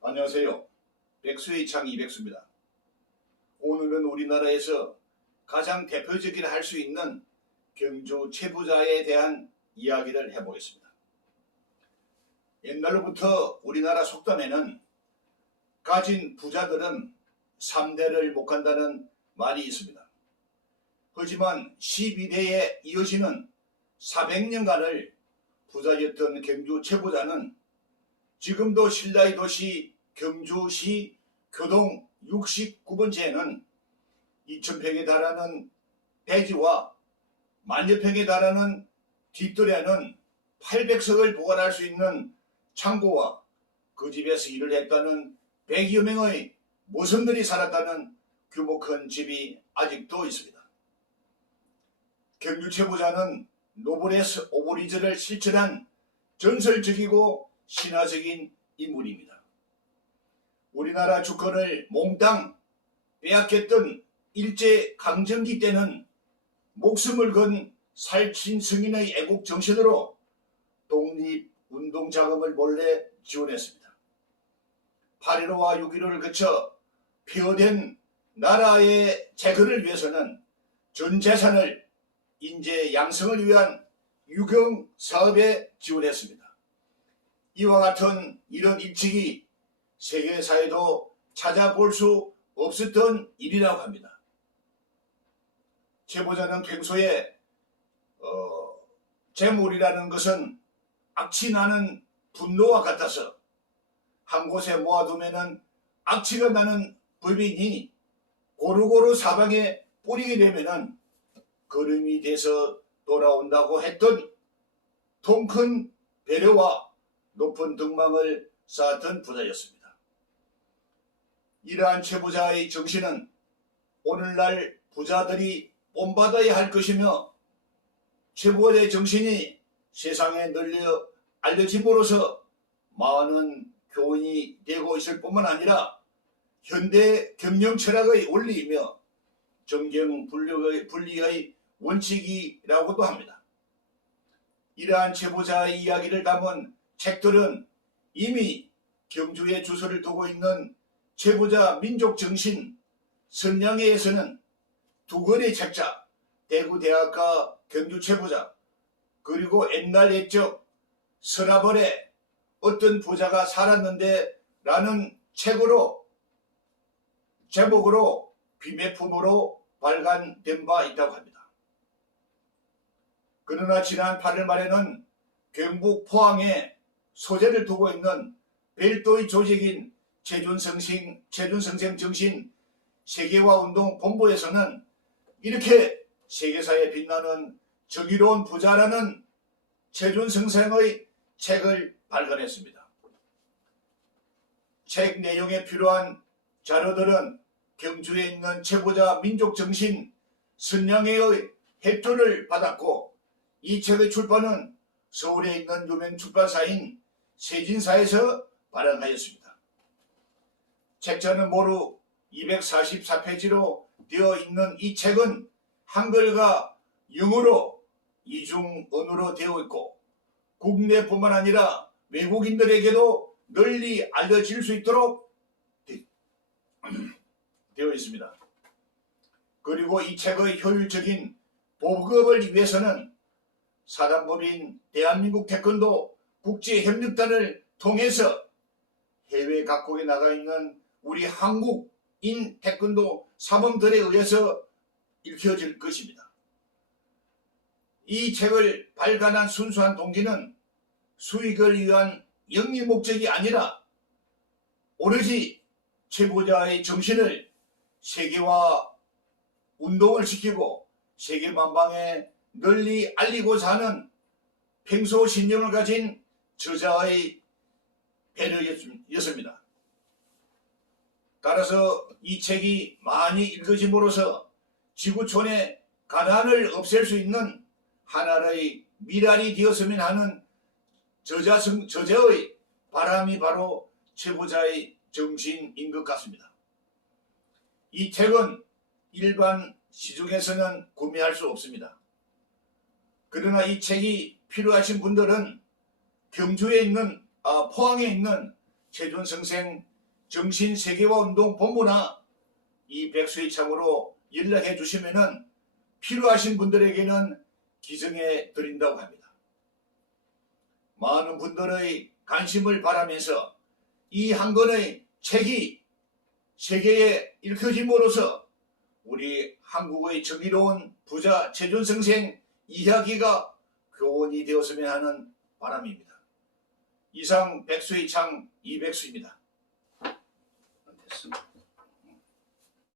안녕하세요. 백수의 창 이백수입니다. 오늘은 우리나라에서 가장 대표적이라 할 수 있는 경주 최부자에 대한 이야기를 해보겠습니다. 옛날로부터 우리나라 속담에는 가진 부자들은 3대를 못 간다는 말이 있습니다. 하지만 12대에 이어지는 400년간을 부자였던 경주 최부자는 지금도 신라의 도시 경주시 교동 69번지에는 2,000평에 달하는 대지와 만여 평에 달하는 뒷뜰에는 800석을 보관할 수 있는 창고와 그 집에서 일을 했다는 100여 명의 모성들이 살았다는 규모 큰 집이 아직도 있습니다. 경주 최부자는 노블레스 오브리즈를 실천한 전설적이고 신화적인 인물입니다. 우리나라 주권을 몽땅 빼앗겼던 일제 강점기 때는 목숨을 건 살친 승인의 애국 정신으로 독립 운동 자금을 몰래 지원했습니다. 8.15와 6.15를 거쳐 폐허된 나라의 재건을 위해서는 전 재산을 인재 양성을 위한 유경 사업에 지원했습니다. 이와 같은 이런 일찍이 세계사에도 찾아볼 수 없었던 일이라고 합니다. 제보자는 평소에 어, 재물이라는 것은 악취 나는 분노와 같아서 한 곳에 모아두면은 악취가 나는 법이니 고루고루 사방에 뿌리게 되면은 걸음이 돼서 돌아온다고 했던 통큰 배려와 높은 등망을 쌓았던 부자였습니다. 이러한 최부자의 정신은 오늘날 부자들이 본받아야 할 것이며 최부자의 정신이 세상에 널려 알려짐으로써 많은 교훈이 되고 있을 뿐만 아니라 현대 경영 철학의 원리이며 정경 분리의 원칙이라고도 합니다. 이러한 제보자의 이야기를 담은 책들은 이미 경주에 주소를 두고 있는 제보자 민족 정신 선량회에서는 두 권의 책자 대구대학가 경주 제보자 그리고 옛날 옛적 서라벌에 어떤 부자가 살았는데 라는 책으로 제목으로 비매품으로 발간된 바 있다고 합니다. 그러나 지난 8월 말에는 경북 포항에 소재를 두고 있는 별도의 조직인 제준성생, 제준성생 정신 세계화 운동 본부에서는 이렇게 세계사에 빛나는 정의로운 부자라는 제준성생의 책을 발간했습니다. 책 내용에 필요한 자료들은 경주에 있는 최고자 민족정신 선량회의 협조를 받았고 이 책의 출판은 서울에 있는 유명 출판사인 세진사에서 발행하였습니다. 책자는 모두 244페이지로 되어 있는 이 책은 한글과 영어로 이중 언어로 되어 있고 국내뿐만 아니라 외국인들에게도 널리 알려질 수 있도록 되어 있습니다. 그리고 이 책의 효율적인 보급을 위해서는 사단법인 대한민국 태권도 국제협력단을 통해서 해외 각국에 나가 있는 우리 한국인 태권도 사범들에 의해서 읽혀질 것입니다. 이 책을 발간한 순수한 동기는 수익을 위한 영리 목적이 아니라 오로지 최고자의 정신을 세계화 운동을 시키고 세계 만방에 널리 알리고자 하는 평소 신념을 가진 저자의 배려였습니다. 따라서 이 책이 많이 읽어짐으로써 지구촌의 가난을 없앨 수 있는 하나의 미랄이 되었으면 하는 저자, 저자의 바람이 바로 최고자의 정신인 것 같습니다. 이 책은 일반 시중에서는 구매할 수 없습니다. 그러나 이 책이 필요하신 분들은 경주에 있는 아, 포항에 있는 최준성생 정신세계화운동 본부나 이 백수의 창으로 연락해 주시면은 필요하신 분들에게는 기증해 드린다고 합니다. 많은 분들의 관심을 바라면서 이 한 권의 책이 세계에 읽혀짐으로써 우리 한국의 정의로운 부자 최준성생 이야기가 교훈이 되었으면 하는 바람입니다. 이상 백수의 창 이백수입니다. 됐습니다.